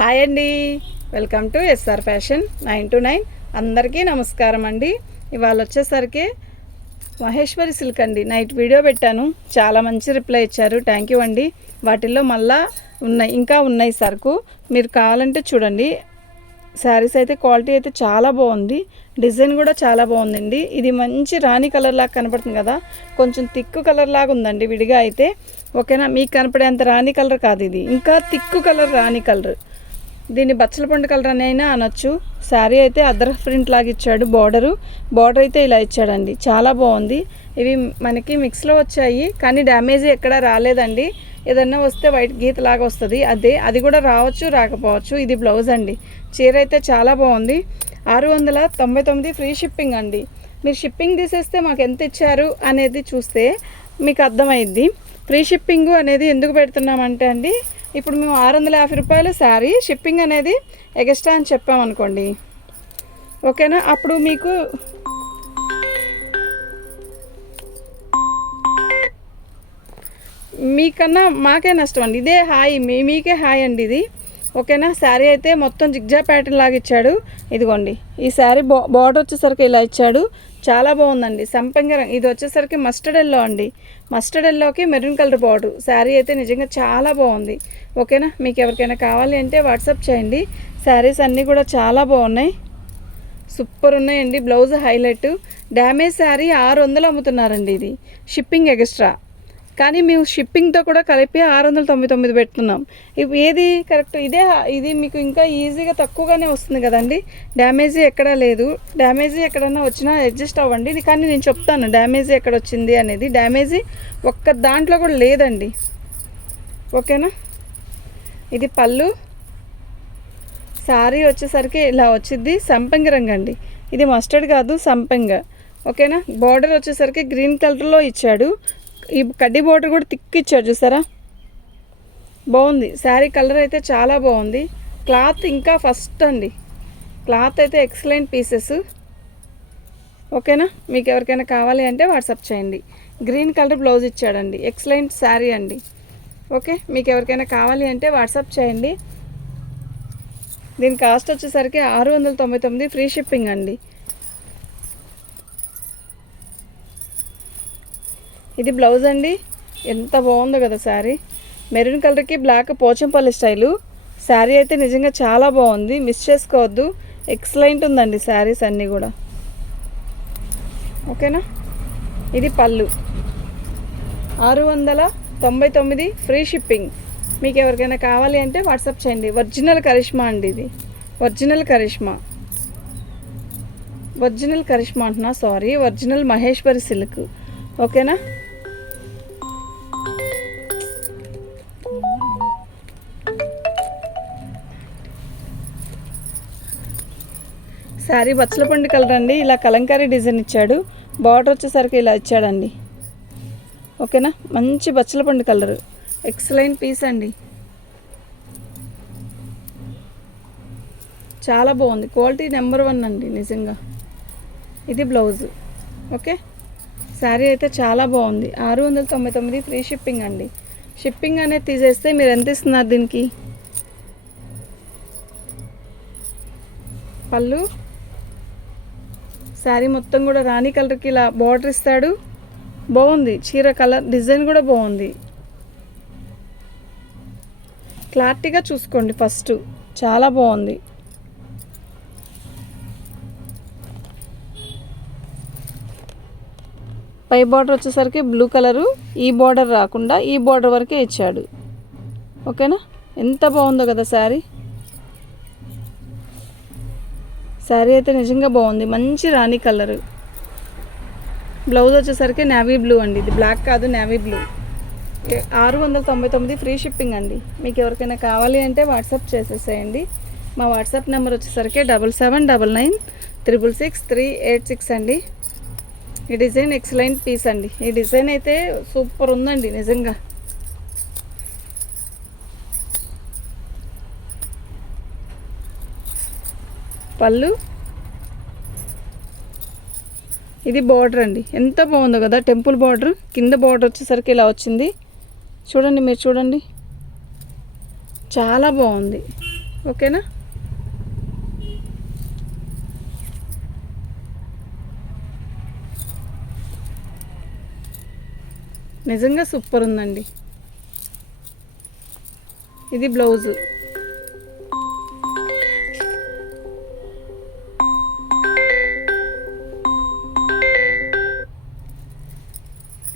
Hi అండి. Welcome to SR fashion nine two nine. అందరికీ నమస్కారం అండి. ఇవాళ వచ్చేసరికి మహేశ్వరి సిల్క్ అండి. నైట్ వీడియో పెట్టాను. చాలా మంచి రిప్లై ఇచ్చారు. థ్యాంక్ యూ అండి. వాటిల్లో మళ్ళా ఉన్నాయి ఇంకా ఉన్నాయి సరుకు. మీరు కావాలంటే చూడండి. శారీస్ అయితే క్వాలిటీ అయితే చాలా బాగుంది. డిజైన్ కూడా చాలా బాగుందండి. ఇది మంచి రాణి కలర్ లాగా కనపడుతుంది కదా. కొంచెం తిక్కు కలర్ లాగా ఉందండి విడిగా అయితే. ఓకేనా? మీకు కనపడేంత రాణి కలర్ కాదు ఇది. ఇంకా తిక్కు కలర్ రాణి కలర్. దీన్ని బచ్చల పండు కలర్ అని అయినా అనొచ్చు. శారీ అయితే అదర్ ప్రింట్ లాగా ఇచ్చాడు బార్డరు. బార్డర్ అయితే ఇలా ఇచ్చాడండి. చాలా బాగుంది. ఇవి మనకి మిక్స్లో వచ్చాయి. కానీ డ్యామేజ్ ఎక్కడ రాలేదండి. ఏదన్నా వస్తే వైట్ గీత లాగా వస్తుంది. అదే అది కూడా రావచ్చు రాకపోవచ్చు. ఇది బ్లౌజ్ అండి. చీర అయితే చాలా బాగుంది. ఆరు వందల తొంభై తొమ్మిది ఫ్రీ షిప్పింగ్ అండి. మీరు షిప్పింగ్ తీసేస్తే మాకు ఎంత ఇచ్చారు అనేది చూస్తే మీకు అర్థమైద్ది. ఫ్రీ షిప్పింగ్ అనేది ఎందుకు పెడుతున్నామంటే అండి ఇప్పుడు మేము ఆరు వందల యాభై రూపాయలు శారీ షిప్పింగ్ అనేది ఎగస్ట్రా అని చెప్పామనుకోండి ఓకేనా? అప్పుడు మీకు మీకన్నా మాకే నష్టం అండి. ఇదే హాయ్ మీ మీకే హాయ్ అండి ఇది. ఓకేనా? శారీ అయితే మొత్తం జిగ్జా ప్యాటర్న్ లాగా ఇచ్చాడు. ఇదిగోండి. ఈ శారీ బా బార్డర్ వచ్చేసరికి ఇలా ఇచ్చాడు. చాలా బాగుందండి. సంపంగ రంగు ఇది వచ్చేసరికి మస్టర్డ్ ఎల్లో అండి. మస్టర్డ్ ఎల్లోకి మెరూన్ కలర్ బార్డర్ శారీ అయితే నిజంగా చాలా బాగుంది. ఓకేనా? మీకు ఎవరికైనా కావాలి అంటే వాట్సాప్ చేయండి. శారీస్ అన్నీ కూడా చాలా బాగున్నాయి. సూపర్ ఉన్నాయండి. Blouse highlight. డ్యామేజ్ శారీ ఆరు వందలు అమ్ముతున్నారండి ఇది. షిప్పింగ్ ఎక్స్ట్రా కానీ మేము షిప్పింగ్తో కూడా కలిపి ఆరు వందల తొంభై తొమ్మిది పెడుతున్నాం ఇవి ఏది కరెక్ట్ ఇదే ఇది మీకు ఇంకా ఈజీగా తక్కువగానే వస్తుంది కదండి. డ్యామేజీ ఎక్కడా లేదు. డ్యామేజీ ఎక్కడన్నా వచ్చినా అడ్జస్ట్ అవ్వండి. ఇది కానీ నేను చెప్తాను డ్యామేజీ ఎక్కడ వచ్చింది అనేది. డ్యామేజీ ఒక్క దాంట్లో కూడా లేదండి. ఓకేనా? ఇది పళ్ళు. శారీ వచ్చేసరికి ఇలా వచ్చింది సంపంగి రంగు అండి. ఇది మస్టర్డ్ కాదు సంపంగ. ఓకేనా? బార్డర్ వచ్చేసరికి గ్రీన్ కలర్లో ఇచ్చాడు. ఈ కడ్డీ బోర్డర్ కూడా థిక్ ఇచ్చారు చూసారా? బాగుంది. శారీ కలర్ అయితే చాలా బాగుంది. క్లాత్ ఇంకా ఫస్ట్ అండి. క్లాత్ అయితే ఎక్సలెంట్ పీసెస్. ఓకేనా? మీకు ఎవరికైనా కావాలి అంటే వాట్సాప్ చేయండి. గ్రీన్ కలర్ బ్లౌజ్ ఇచ్చాడండి. ఎక్సలెంట్ శారీ అండి. ఓకే? మీకు ఎవరికైనా కావాలి అంటే వాట్సాప్ చేయండి. దీని కాస్ట్ వచ్చేసరికి ఆరు వందల తొంభై తొమ్మిది ఫ్రీ షిప్పింగ్ అండి. ఇది బ్లౌజ్ అండి. ఎంత బాగుందో కదా శారీ. మెరూన్ కలర్కి బ్లాక్ పోచంపల్లి స్టైలు. శారీ అయితే నిజంగా చాలా బాగుంది. మిస్ చేసుకోవద్దు. ఎక్సలెంట్ ఉందండి శారీస్ అన్నీ కూడా. ఓకేనా? ఇది పళ్ళు. ఆరు వందల తొంభై తొమ్మిది ఫ్రీ షిప్పింగ్. మీకు ఎవరికైనా కావాలి అంటే వాట్సాప్ చేయండి. ఒరిజినల్ కరిష్మా అండి ఇది. ఒరిజినల్ కరిష్మా. ఒరిజినల్ కరిష్మా అంటున్నా సారీ. Original Maheshwari silk. ఓకేనా? శారీ బచ్చల పండు కలర్ అండి. ఇలా కలంకారీ డిజైన్ ఇచ్చాడు. బార్డర్ వచ్చేసరికి ఇలా ఇచ్చాడండి. ఓకేనా? మంచి బచ్చల పండు కలర్. ఎక్సలెంట్ పీస్ అండి. చాలా బాగుంది. క్వాలిటీ నెంబర్ వన్ అండి నిజంగా. ఇది బ్లౌజ్. ఓకే? శారీ అయితే చాలా బాగుంది. ఆరు వందల తొంభై తొమ్మిది ఫ్రీ షిప్పింగ్ అండి. షిప్పింగ్ అనేది తీసేస్తే మీరు ఎంత ఇస్తున్నారు దీనికి? పళ్ళు? శారీ మొత్తం కూడా రాణి కలర్కి ఇలా బార్డర్ ఇస్తాడు. బాగుంది. చీర కలర్ డిజైన్ కూడా బాగుంది. క్లారిటీగా చూసుకోండి ఫస్ట్. చాలా బాగుంది. పై బార్డర్ వచ్చేసరికి బ్లూ కలరు. ఈ బార్డర్ రాకుండా ఈ బార్డర్ వరకే ఇచ్చాడు. ఓకేనా? ఎంత బాగుందో కదా శారీ. శారీ అయితే నిజంగా బాగుంది. మంచి రాణి కలరు. బ్లౌజ్ వచ్చేసరికి నేవీ బ్లూ అండి. ఇది బ్లాక్ కాదు నేవీ బ్లూ ఆరు వందల తొంభై తొమ్మిది ఫ్రీ షిప్పింగ్ అండి. మీకు ఎవరికైనా కావాలి అంటే వాట్సాప్ చేసేసేయండి. మా వాట్సాప్ నెంబర్ వచ్చేసరికి double seven double nine triple six three eight six అండి. ఈ డిజైన్ ఎక్సలెంట్ పీస్ అండి. ఈ డిజైన్ అయితే సూపర్ ఉందండి నిజంగా. పళ్ళు. ఇది బార్డర్ అండి. ఎంత బాగుందో కదా టెంపుల్ బార్డర్ కింద బార్డర్ వచ్చేసరికి ఇలా వచ్చింది. చూడండి మీరు చూడండి. చాలా బాగుంది. ఓకేనా నిజంగా సూపర్ ఉందండి. ఇది బ్లౌజు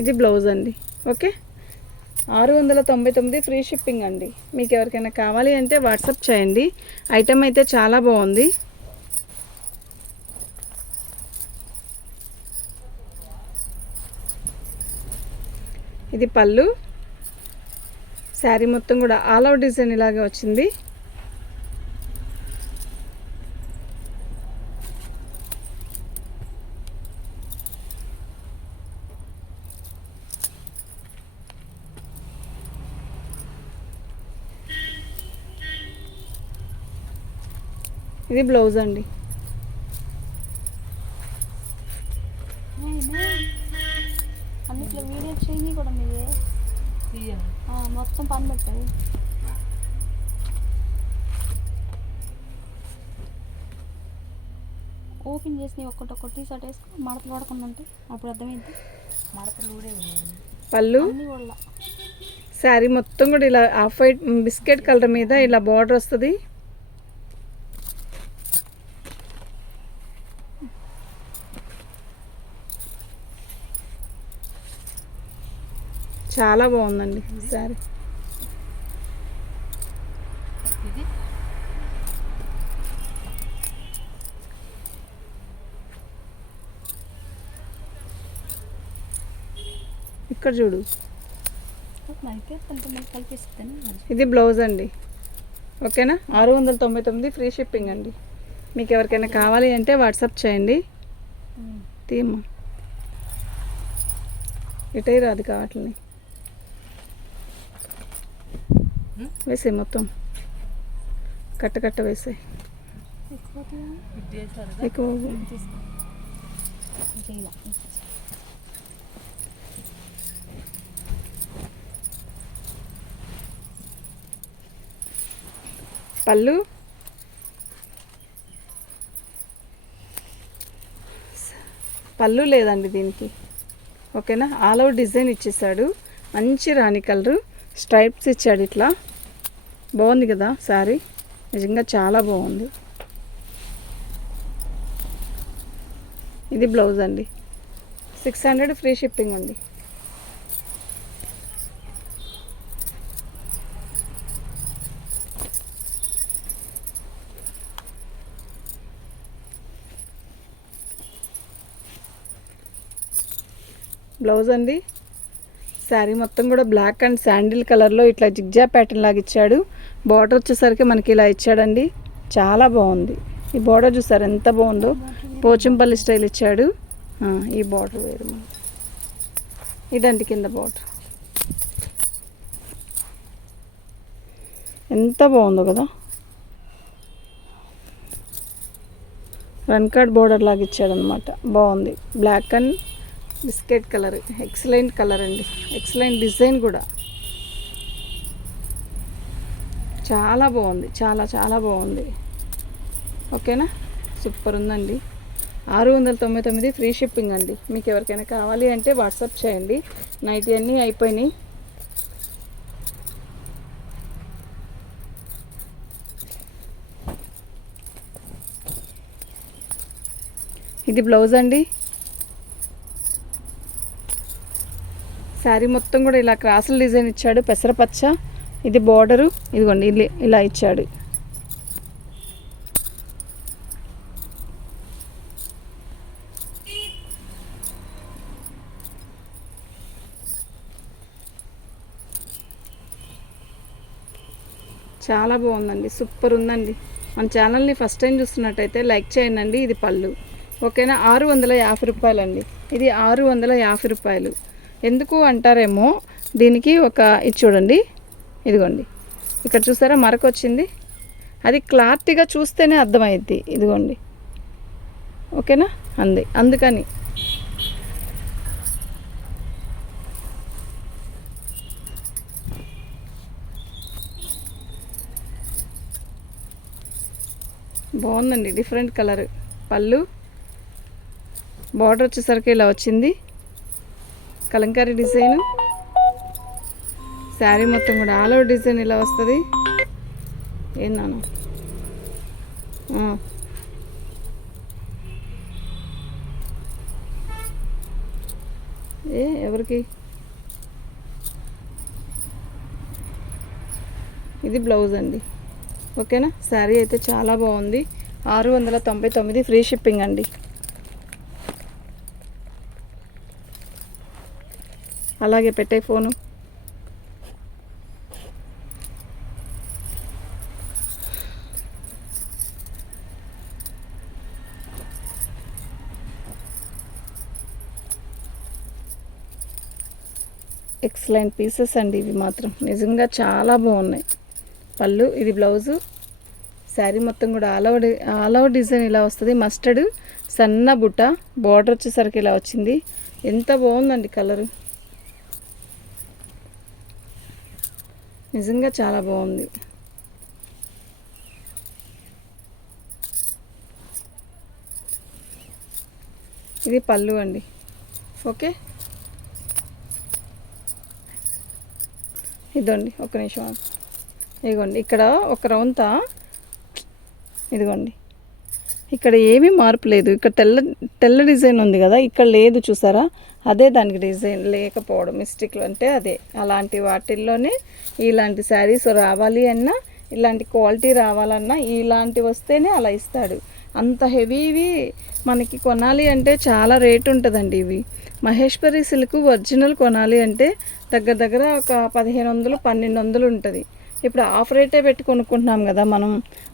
ఇది బ్లౌజ్ అండి. ఓకే? ఆరు వందల తొంభై తొమ్మిది ఫ్రీ షిప్పింగ్ అండి. మీకు ఎవరికైనా కావాలి అంటే వాట్సాప్ చేయండి. ఐటెం అయితే చాలా బాగుంది. ఇది పళ్ళు. శారీ మొత్తం కూడా ఆల్ అవుట్ డిజైన్ ఇలాగే వచ్చింది. ఇది బ్లౌజ్ అండి. అన్నిట్లో వీడియో చేయి కూడా మీదే ఆ, మొత్తం పని పెట్టాయి ఓపెన్ చేసి ఒక్కటి ఒక్కటి టీ షర్ట్ వేసుకో మడతలు పడకుండా ఉంటే అప్పుడు అర్థమైంది. మడతలు కూడా పళ్ళు? శారీ మొత్తం కూడా ఇలా ఆఫ్ వైట్ బిస్కెట్ కలర్ మీద ఇలా బార్డర్ వస్తుంది. చాలా బాగుందండి శారీ ఇక్కడ చూడు. ఇది బ్లౌజ్ అండి. ఓకేనా? ఆరు వందల తొంభై తొమ్మిది ఫ్రీ షిప్పింగ్ అండి. మీకు ఎవరికైనా కావాలి అంటే వాట్సాప్ చేయండి. తీయమ్మా ఇటే రాదు కావట్లని. వేసే మొత్తం. కట్ట కట్ట వేసే ఎక్కువ పళ్ళు. పళ్ళు లేదండి దీనికి. ఓకేనా? ఆల్ అవుట్ డిజైన్ ఇచ్చేసాడు. మంచి రాణి కలరు. స్ట్రైప్స్ ఇచ్చాడు ఇట్లా. బాగుంది కదా శారీ? నిజంగా చాలా బాగుంది. ఇది బ్లౌజ్ అండి. సిక్స్ హండ్రెడ్ ఫ్రీ షిప్పింగ్ ఉంది. బ్లౌజ్ అండి. శారీ మొత్తం కూడా బ్లాక్ అండ్ శాండిల్ కలర్లో ఇట్లా జిగ్జా ప్యాటర్న్ లాగా ఇచ్చాడు. బార్డర్ వచ్చేసరికి మనకి ఇలా ఇచ్చాడండి. చాలా బాగుంది. ఈ బార్డర్ చూసారు ఎంత బాగుందో. పోచంపల్లి స్టైల్ ఇచ్చాడు. ఈ బార్డర్ వేరు ఇదండి కింద బార్డర్. ఎంత బాగుందో కదా. రన్ కార్డ్ బోర్డర్ లాగా ఇచ్చాడనమాట బాగుంది. Black and biscuit colour. Excellent colour అండి. ఎక్సలెంట్ డిజైన్ కూడా. చాలా బాగుంది. చాలా చాలా బాగుంది. ఓకేనా? సూపర్ ఉందండి. ఆరు వందల తొంభై తొమ్మిది ఫ్రీ షిప్పింగ్ అండి. మీకు ఎవరికైనా కావాలి అంటే వాట్సాప్ చేయండి. నైట్ అన్నీ అయిపోయినాయి. ఇది బ్లౌజ్ అండి. శారీ మొత్తం కూడా ఇలా క్రాసుల డిజైన్ ఇచ్చాడు పెసరపచ్చ. ఇది బార్డరు ఇదిగోండి ఇది ఇలా ఇచ్చాడు. చాలా బాగుందండి సూపర్ ఉందండి. మన ఛానల్ని ఫస్ట్ టైం చూస్తున్నట్టయితే లైక్ చేయండి ఇది పళ్ళు. ఓకేనా? ఆరు వందల యాభై రూపాయలండి. ఇది ఆరు వందల యాభై రూపాయలు. ఎందుకు అంటారేమో దీనికి ఒక ఇది చూడండి. ఇదిగోండి. ఇక్కడ చూసారా? మరకొచ్చింది. అది క్లారిటీగా చూస్తేనే అర్థమైద్ది. ఇదిగోండి. ఓకేనా? అంది. అందుకని. బాగుందండి. Different colour. పళ్ళు. బార్డర్ వచ్చేసరికి ఇలా వచ్చింది. కలంకారీ డిజైన్. శారీ మొత్తం కూడా. ఆల్ ఓవర్ డిజైన్ ఇలా వస్తుంది. ఏందాను ఏ ఎవరికి? ఇది బ్లౌజ్ అండి. ఓకేనా? శారీ అయితే చాలా బాగుంది. ఆరు వందల తొంభై తొమ్మిది ఫ్రీ షిప్పింగ్ అండి. అలాగే పెట్టే ఫోను. ఎక్సలెంట్ పీసెస్ అండి ఇవి మాత్రం. నిజంగా చాలా బాగున్నాయి. పళ్ళు ఇది బ్లౌజు. శారీ మొత్తం కూడా all over all over design ఇలా వస్తుంది. మస్టర్డ్ సన్న బుట్ట బార్డర్ వచ్చేసరికి ఇలా వచ్చింది. ఎంత బాగుందండి కలరు. నిజంగా చాలా బాగుంది. ఇది పళ్ళు అండి. ఓకే? ఇదండి ఒక నిమిషం ఇదిగోండి ఇక్కడ ఒక రౌంత. ఇదిగోండి. ఇక్కడ ఏమీ మార్పు లేదు. ఇక్కడ తెల్ల తెల్ల డిజైన్ ఉంది కదా ఇక్కడ లేదు చూసారా? అదే దానికి డిజైన్ లేకపోవడం మిస్టేక్లు అంటే అదే. అలాంటి వాటిల్లోనే ఇలాంటి శారీస్ రావాలి అన్నా ఇలాంటి క్వాలిటీ రావాలన్నా ఇలాంటి వస్తేనే అలా ఇస్తాడు. అంత హెవీవి మనకి కొనాలి అంటే చాలా రేట్ ఉంటుందండి ఇవి. మహేశ్వరి సిల్క్ ఒరిజినల్ కొనాలి అంటే దగ్గర దగ్గర ఒక పదిహేను వందలు పన్నెండు వందలు ఉంటుంది. ఇప్పుడు ఆఫ్ రేటే పెట్టి కొనుక్కుంటున్నాం కదా మనం.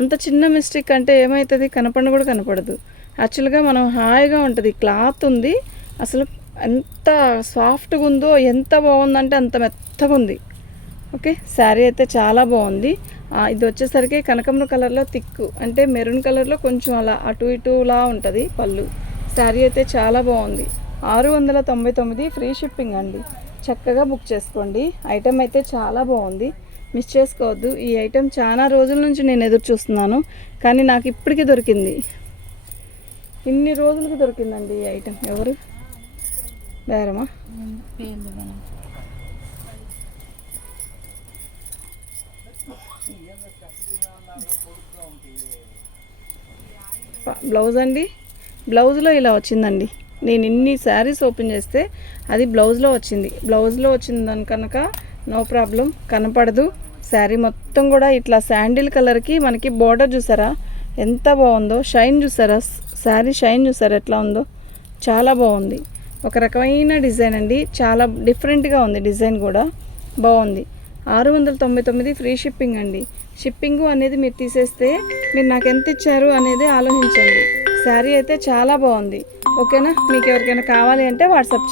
అంత చిన్న మిస్టేక్ అంటే ఏమవుతుంది కనపడిన కూడా కనపడదు. యాక్చువల్గా మనం హాయిగా ఉంటుంది. క్లాత్ ఉంది. అసలు ఎంత సాఫ్ట్గా ఉందో ఎంత బాగుందంటే అంత మెత్తగా ఉంది. ఓకే? శారీ అయితే చాలా బాగుంది. ఇది వచ్చేసరికి కనకమ్మ కలర్లో తిక్కు అంటే మెరూన్ కలర్లో కొంచెం అలా అటు ఇటులా ఉంటుంది పళ్ళు. శారీ అయితే చాలా బాగుంది. ఆరు వందల తొంభై తొమ్మిది ఫ్రీ షిప్పింగ్ అండి. చక్కగా బుక్ చేసుకోండి. ఐటెం అయితే చాలా బాగుంది. మిస్ చేసుకోవద్దు. ఈ ఐటెం చాలా రోజుల నుంచి నేను ఎదురు చూస్తున్నాను. కానీ నాకు ఇప్పటికీ దొరికింది. ఇన్ని రోజులకి దొరికిందండి ఈ ఐటెం. ఎవరు? బేరమా? బ్లౌజ్ అండి. బ్లౌజ్లో ఇలా వచ్చిందండి. నేను ఇన్ని శారీస్ ఓపెన్ చేస్తే అది బ్లౌజ్లో వచ్చింది. బ్లౌజ్లో వచ్చింది దాని కనుక నో ప్రాబ్లం కనపడదు. శారీ మొత్తం కూడా ఇట్లా శాండిల్ కలర్కి మనకి బోర్డర్ చూసారా? ఎంత బాగుందో షైన్ చూసారా? శారీ షైన్ చూసారా? ఎట్లా ఉందో? చాలా బాగుంది. ఒక రకమైన డిజైన్ అండి. చాలా డిఫరెంట్గా ఉంది డిజైన్ కూడా. బాగుంది. ఆరు వందల తొంభై తొమ్మిది ఫ్రీ షిప్పింగ్ అండి. షిప్పింగ్ అనేది మీరు తీసేస్తే మీరు నాకు ఎంత ఇచ్చారు అనేది ఆలోచించండి. శారీ అయితే చాలా బాగుంది. ఓకేనా? మీకు ఎవరికైనా కావాలి అంటే వాట్సాప్